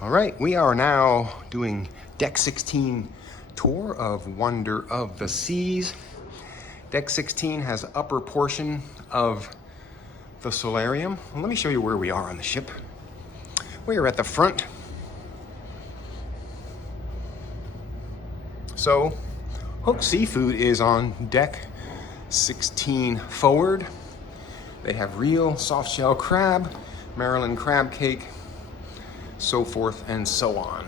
All right, we are now doing Deck 16 tour of Wonder of the Seas. Deck 16 has upper portion of the solarium. Well, let me show you where we are on the ship. We are at the front. So, Hooked Seafood is on Deck 16 forward. They have real soft shell crab, Maryland crab cake, so forth and so on.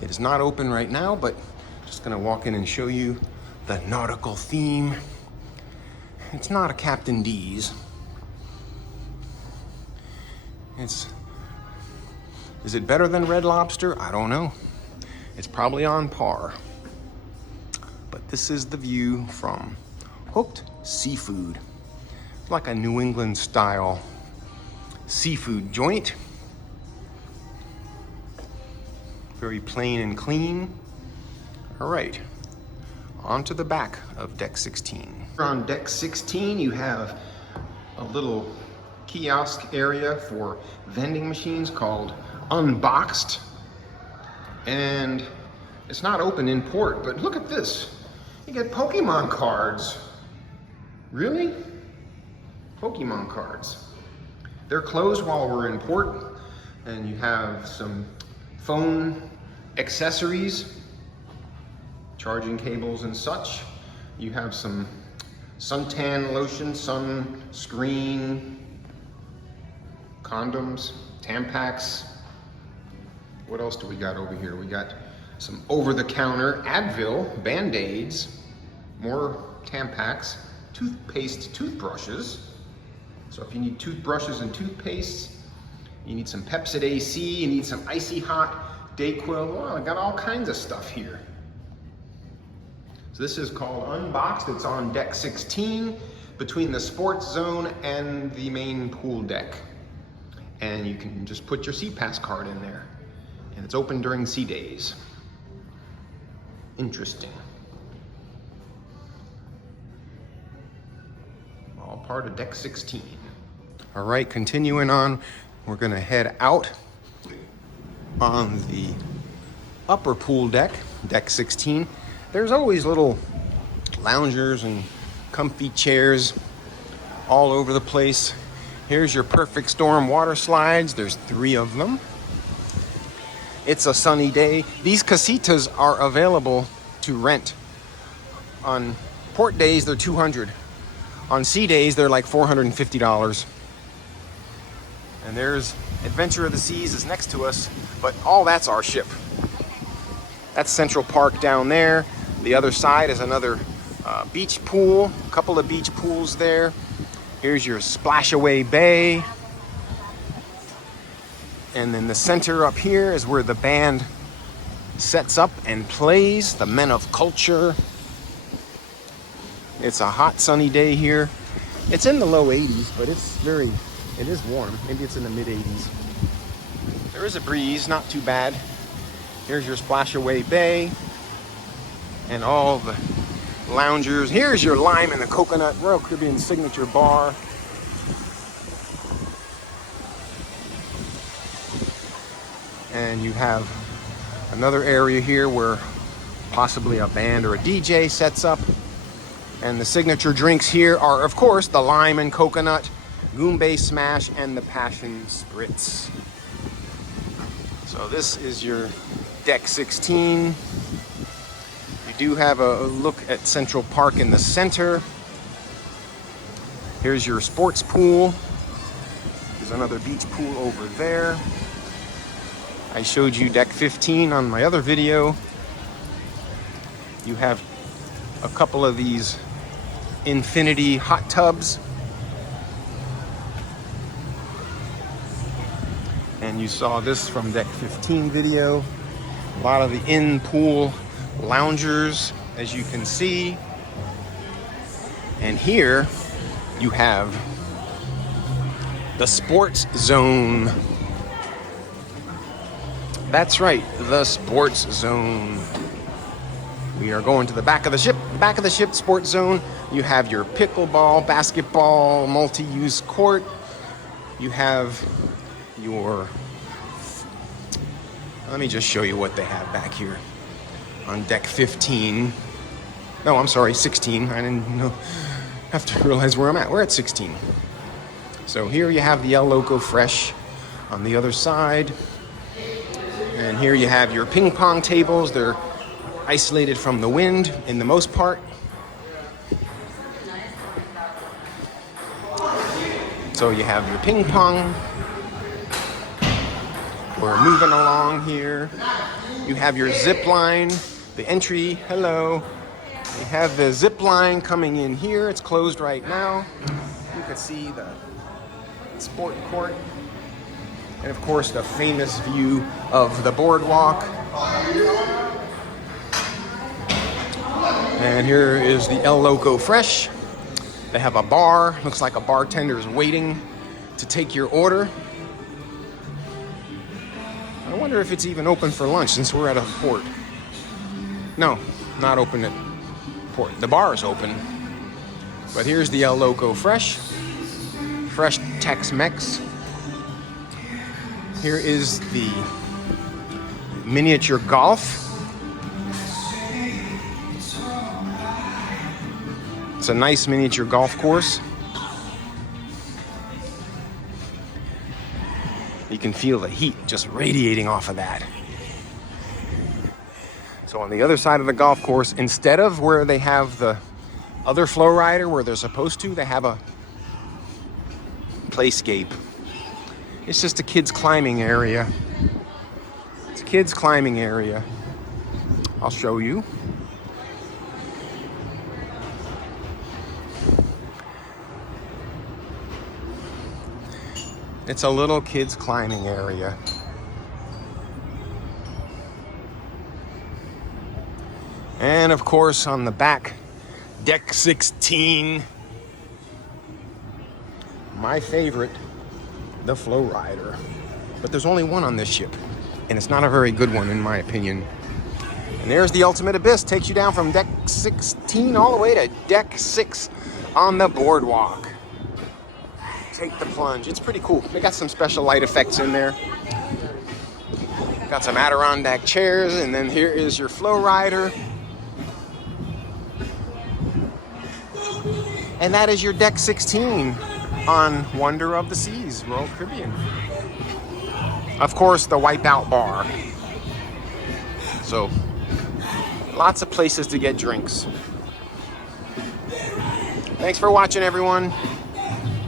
It is not open right now, but just gonna walk in and show you the nautical theme. It's not a Captain D's. Is it better than Red Lobster? I don't know. It's probably on par. But this is the view from Hooked Seafood. It's like a New England style seafood joint. Very plain and clean. All right, on to the back of Deck 16. On Deck 16, you have a little kiosk area for vending machines called Unboxed. And it's not open in port, but look at this. You get Pokemon cards. Really? Pokemon cards. They're closed while we're in port, and you have some phone accessories, charging cables and such. You have some suntan lotion, sunscreen, condoms, Tampax. What else do we got over here? We got some over-the-counter Advil, Band-Aids, more Tampax, toothpaste, toothbrushes. So if you need toothbrushes and toothpastes, you need some Pepsid AC, you need some icy hot Dayquil. Wow, I got all kinds of stuff here. So this is called Unboxed. It's on Deck 16 between the sports zone and the main pool deck. And you can just put your SeaPass card in there. And it's open during sea days. Interesting. All part of Deck 16. All right, continuing on, we're gonna head out on the upper pool deck, Deck 16. There's always little loungers and comfy chairs all over the place. Here's your perfect storm water slides. There's 3 of them. It's a sunny day. These casitas are available to rent. On port days, they're $200. On sea days, they're like $450. And there's Adventure of the Seas is next to us, but all that's our ship. That's Central Park down there. The other side is another beach pool, a couple of beach pools there. Here's your Splashaway Bay. And then the center up here is where the band sets up and plays, the Men of Culture. It's a hot sunny day here. It's in the low 80s, but it is warm. Maybe it's in the mid 80s. There is a breeze, not too bad. Here's your Splashaway Bay and all the loungers. Here's your lime and the coconut, Royal Caribbean signature bar. And you have another area here where possibly a band or a DJ sets up. And the signature drinks here are, of course, the lime and coconut, Goombay Smash, and the Passion Spritz. So this is your Deck 16. You do have a look at Central Park in the center. Here's your sports pool. There's another beach pool over there. I showed you Deck 15 on my other video. You have a couple of these infinity hot tubs. And you saw this from Deck 15 video. A lot of the in-pool loungers, as you can see. And here you have the sports zone. That's right, the sports zone. We are going to the back of the ship. Back of the ship, sports zone. You have your pickleball, basketball, multi-use court. You have your Let me just show you what they have back here on deck 15. No, I'm sorry, 16. I didn't know. Have to realize where I'm at. We're at 16. So here you have the El Loco Fresh on the other side. And here you have your ping pong tables. They're isolated from the wind in the most part. So you have your ping pong. We're moving along here. You have your zip line, the entry. Hello. You have the zip line coming in here. It's closed right now. You can see the sport court. And of course, the famous view of the boardwalk. And here is the El Loco Fresh. They have a bar. Looks like a bartender is waiting to take your order. I wonder if it's even open for lunch since we're at a port. No, not open at port. The bar is open. But here's the El Loco Fresh. Fresh Tex-Mex. Here is the miniature golf. It's a nice miniature golf course. You can feel the heat just radiating off of that. So on the other side of the golf course, instead of where they have the other flow rider where they're supposed to, they have a playscape. It's just a kids climbing area. It's a kids climbing area. I'll show you. It's a little kids climbing area. And of course on the back, deck 16, my favorite, the flow rider. But there's only one on this ship, and it's not a very good one in my opinion. And there's the Ultimate Abyss, takes you down from deck 16 all the way to deck 6 on the boardwalk. Take the plunge. It's pretty cool. They got some special light effects in there. Got some Adirondack chairs, and then here is your flow rider. And that is your deck 16 on Wonder of the Seas, Royal Caribbean. Of course, the Wipeout bar. So, lots of places to get drinks. Thanks for watching, everyone.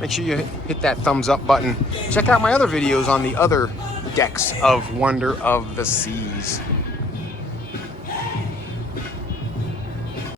Make sure you hit that thumbs up button. Check out my other videos on the other decks of Wonder of the Seas.